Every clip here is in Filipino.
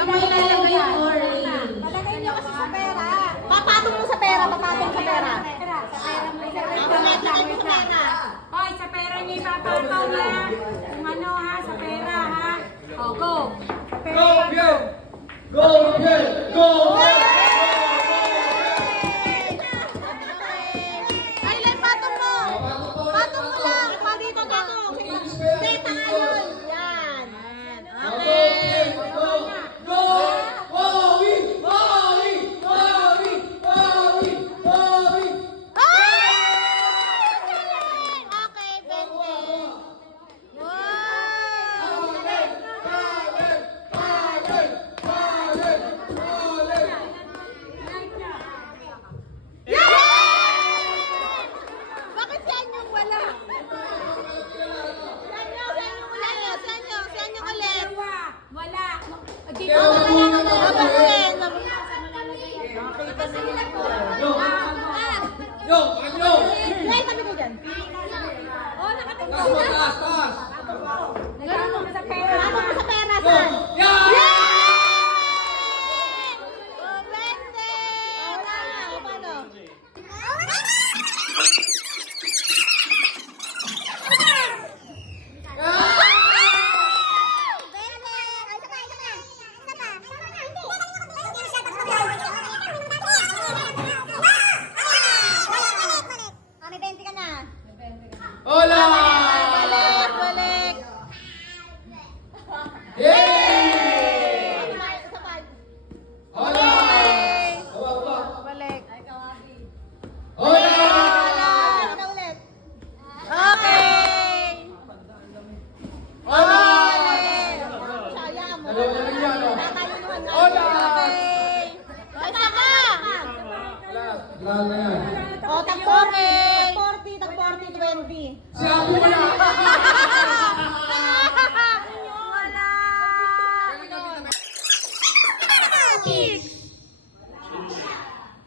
Saan mo ilalagay yung or? Palagay niyo kasi sa pera. Papatong mo sa pera, papatong sa pera. Hoy, sa pera niyo ipapatong ha. Kung ano ha, sa pera ha. O, go. Sa pera. Go, Biel! Go, Biel! Go, Biel! Kailan patong mo? Patong mo lang. Dito, patong. Hindi, tangayon. Yan. Okay. Go! Go! Wawi! Wawi! Wawi! Wawi! Wawi! Okay, Bente. Bakit yan yung wala? Saan yung ulit? Wala. Dito Kaya na muna lang. na Yo! Ano? Ay, tabi ko dyan. Oh, nakatingin Taas mo, taas, taas! Nagano ka sa pera. Patong mo sa pera, Go! saan? Yan! Oh, Bente! Tama, paano? Hola! Balik! Yay! Hola! Baba, baba. Balik. Hola! Ano ulit? Okay! Hola! Sayang mo. Dalawa na rin yan, oh. Tatayunuhan na. Hola! Okay! O, isa pa! Wala na yan. O, tag-40. Tag-40, 20. Si Apo na! Wala!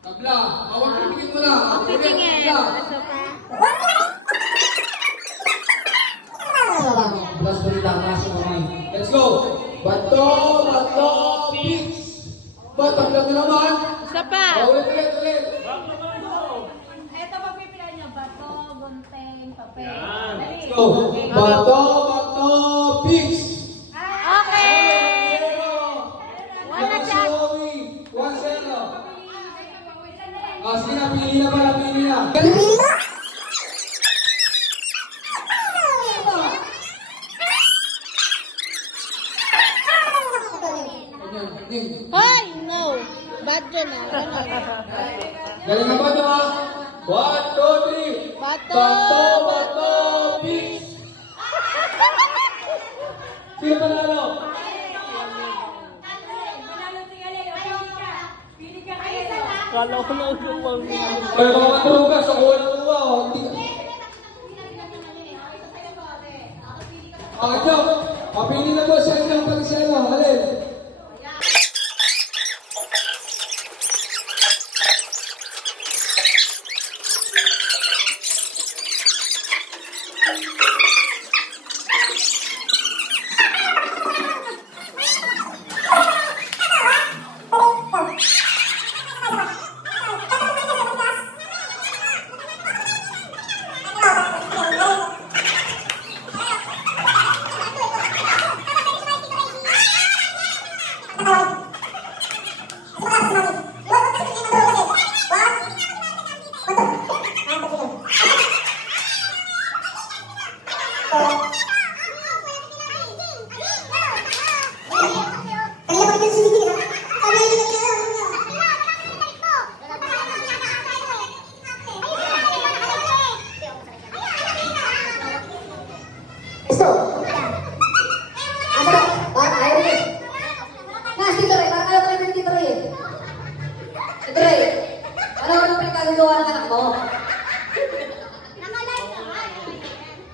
Tabla! Awag titingin mo na! Titingin. Plus mo rin taas sa kamay. Let's go! Bato! Bato! Pitch! Bato! Tabla mo naman! Isa pa. Ulit! Ito pagpipila niyo. Bato, gunting, papel. Let's go! Bato! Bato! Pitch! Okay! Wala siya! 1-0! Sige na, pili na pala, pili na! Hoy! No! Bad yun ah. Galing na ba ito ha? 1, 2, 3! Bato! Bato! Bato! Pitch! Sino panalo? Manalo si Galil. Pili ka. Pili ka kayo. Kaya mga matruga, sa kuha ng uwa. Ito! Mapili na po siya ng pag-isya. Halil!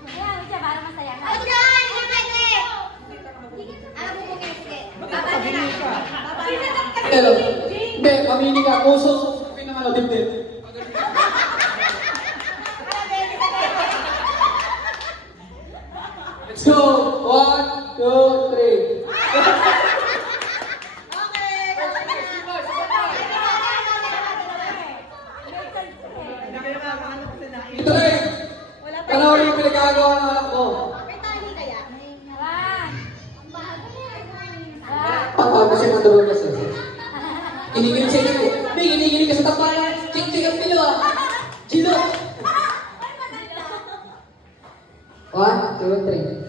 Ayan, siya para masaya. Pero, hindi, mamili ka. Puso, pinamalo, dibdib. Let's go! 1, 2, 3. 1, 2, 3.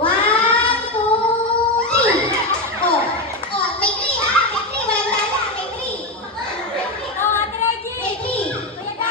Wala. Okay.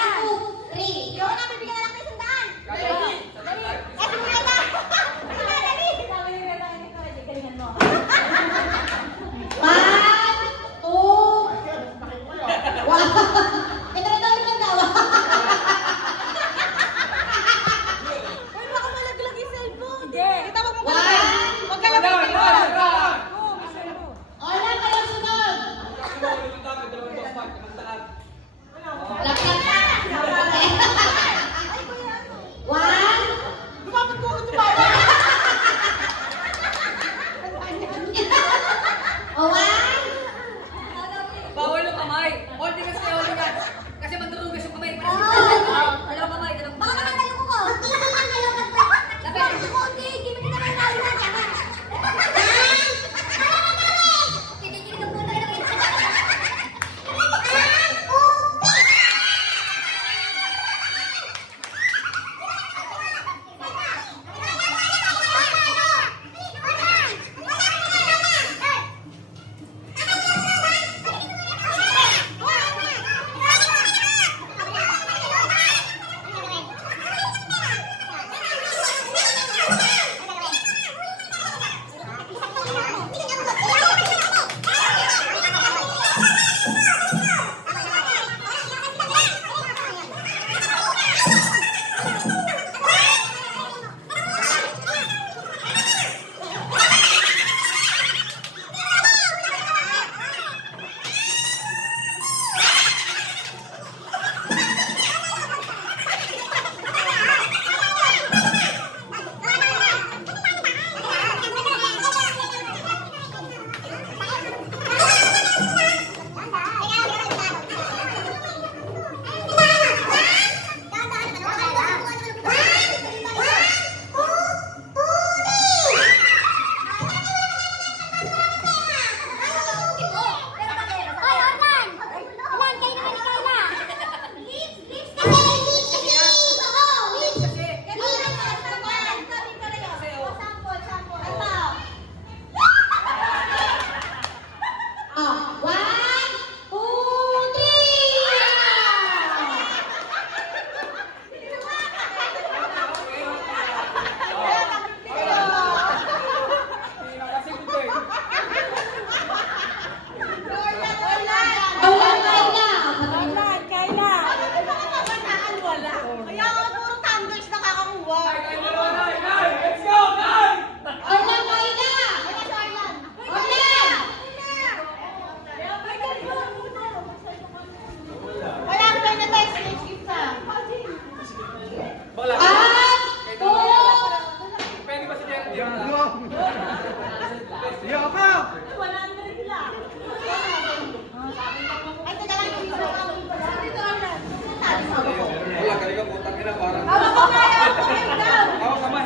Bawal yung kamay. Holding kasi holding yan. Kasi magdurugas yung kamay. Dalawang kamay, dalawang kamay.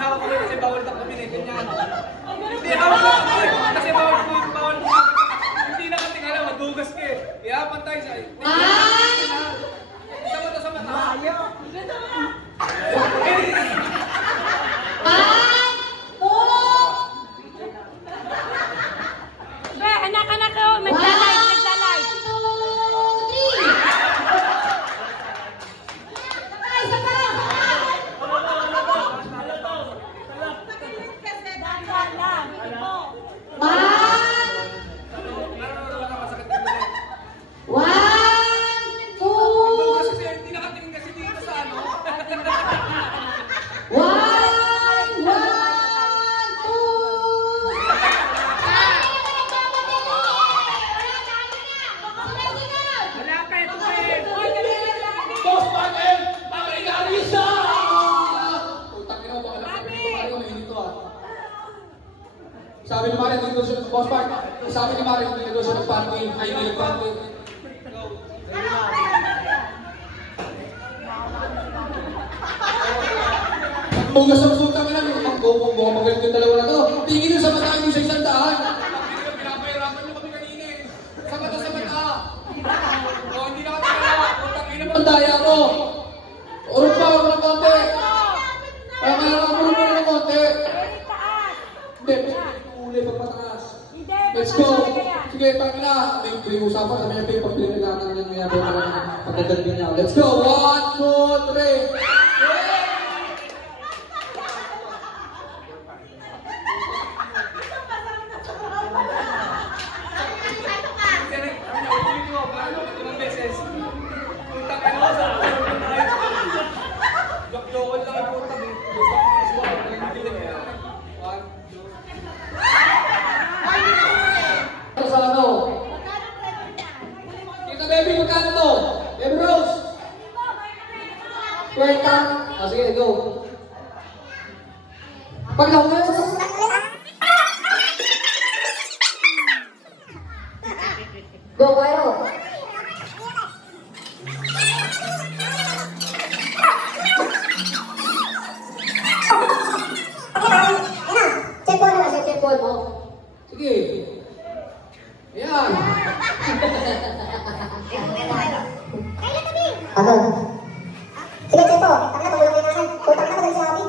Hawak kamay kasi bawal na combination niya. Sabi ni Mari, hindi ko siya ng boss part. Sabi ni Mari, hindi ko siya ng party. Ay, hindi nag-party. Bugas ang putang ina, ang buong magaling yung dalawa na to. Tingin nyo sa mata yung sa isang daan. Pinapahirapan nyo kami kanina eh. Sa mata. O, hindi na kami kaya. Putang ina mo. Ang daya mo. Urong pa, urong ng konti. Kaya kailangan mo ng konti. Hindi, uli pagpataas. Let's go. Sige, tangin na. May usapan, sabi niya, pagpili na gano'n ng mga pagkagaling niya. Let's go. 1, 2, 3. Kita baby, magkano to? Baby Rose? 20? Ah, sige, go. Paglaw mo yun. Go, Cairo. Check ball mo. Sige. Ayan. Ano? Sige, Chepo. Tangna, tumulang kayo naman. Putang na, magaling si Abby.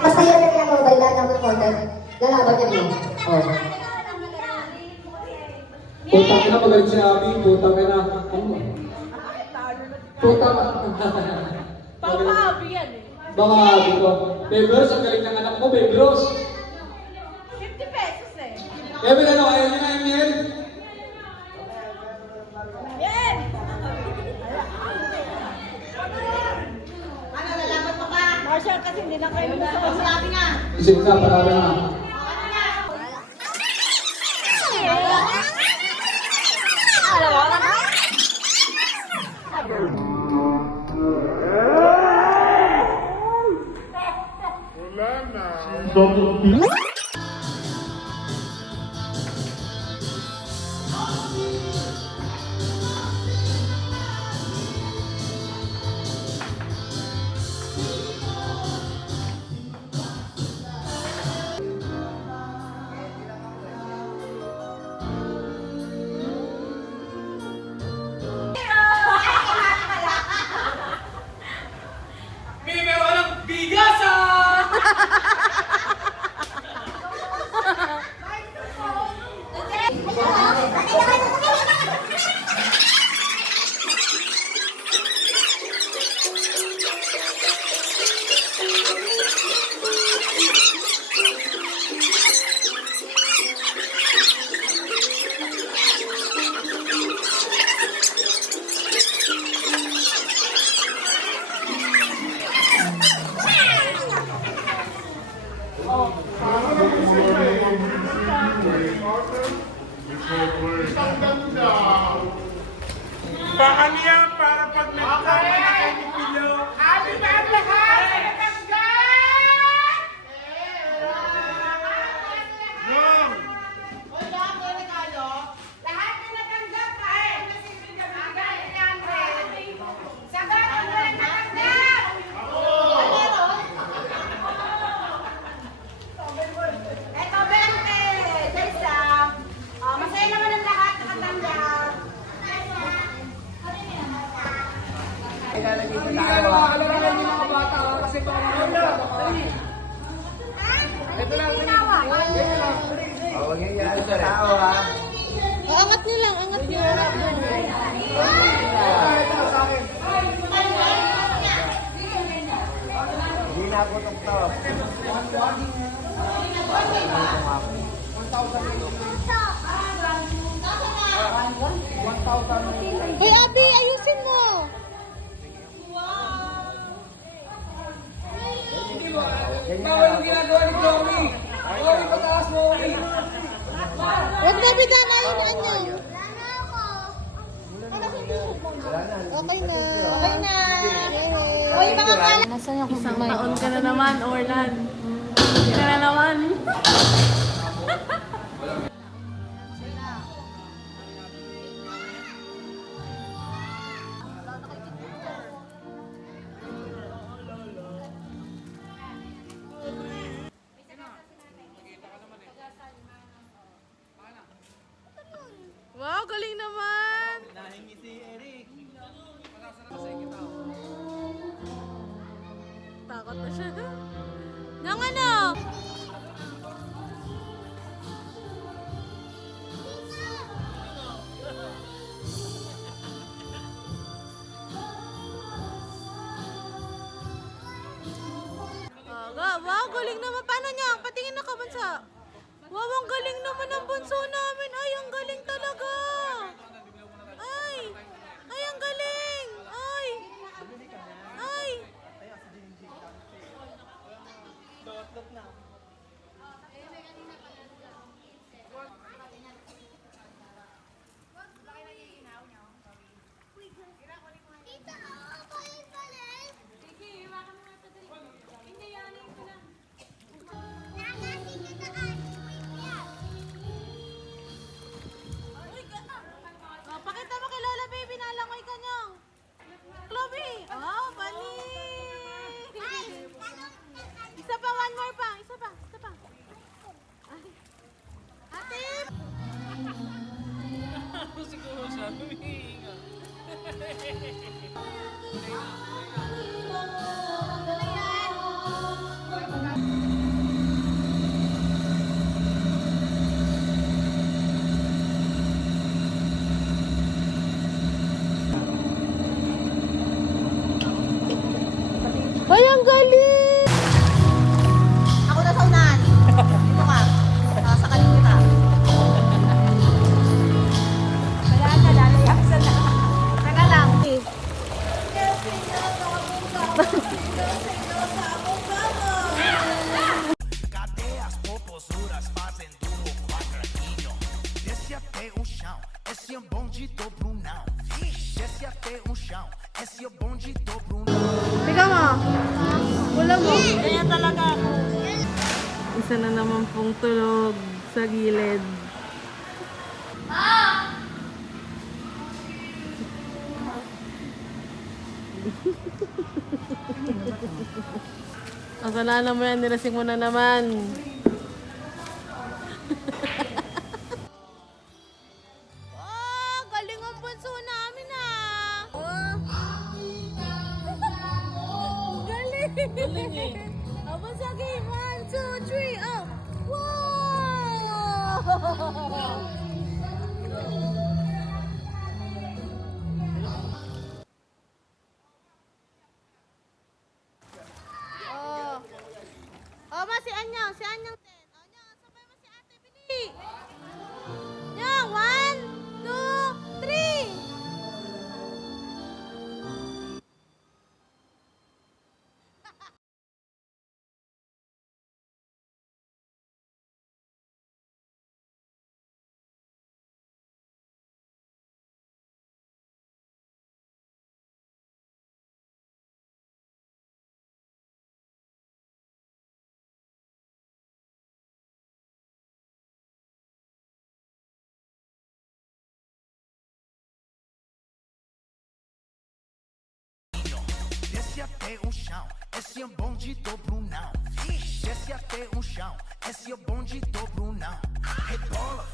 Mas mahirap na pinag-mobile dahil ng content. Lalaban niya mo. Oh. Putang na, magaling si Abby. Putang na. Putang na. Papa Abby yan eh. Baka Abby ko. Baby Rose, ang galing ng anak mo, Baby Rose. 50 pesos eh. Kevin, ano, ayaw niyo na Emil? Yan! Ano, lalaban mo ba? Marshall kasi hindi na kayo gusto. Sabi nga. Isip na, parami na. Baka niya para pag nagkama na kayo ni Pilo. Happy birthday ha! Yung! Eto, 20. Jessa. Masaya naman ang lahat nakatanggap. Hindi ka nakakalaman yung mga bata kasi baka mga ito lang. Huwag yung yan sa tao ha. Angat niyo lang, angat niyo. Ito sa akin. Hindi na ako tuktok. Uy, Abby, ayusin mo. Bawal yung ginagawa ni Johnny. Johnny, pataas mo. Huwag na bidanayin niyo. Okay na. Okay na. Uy, mga kala. Isang taon ka na naman, Orlan. Ka na naman. galing naman. Paano niya? Patingin na ka, bunso. Wow, ang galing naman ng bunso namin. Ay, ang galing talaga. Ay, ay, ang galing. Ay, ay. Sige, iwakan mo nga ito dali. Hindi, yanin ko lang. Oh, pakita mo kay Lola Baby, nalangoy ka niyo. Chloe. Oh, bali. Isa pa, one more pa. Isa pa, isa pa. Ay. Ate. Ay, ang galing! Ako na sa unahan. Dito ka. Sasakalin kita. Wala na, lalayak sa na. Teka lang. Cadeias, popozuras fazem do quadradinho. Desce até o chão, esse é o bonde do Brunão. Desce até o chão, esse é o bonde do Brunão. Tingnan mo. Wala mo. Kaya talaga ako. Isa na naman pong tulog sa gilid. Kasalanan mo yan, nilasing mo na naman. Oh, galing ang bunso namin ah. Galing. Galing eh. Abang sa game. 1, 2, 3, oh. Wow! Oh. Oh, ma, si Anyang. Si Anyang 10. Oh, Anyang, sabay mo si ate. Bili. Anyang, 1, 2, 3. Desce até o chão, esse é o bonde do Brunão. Desce até o chão, esse é o bonde do Brunão. Rebola,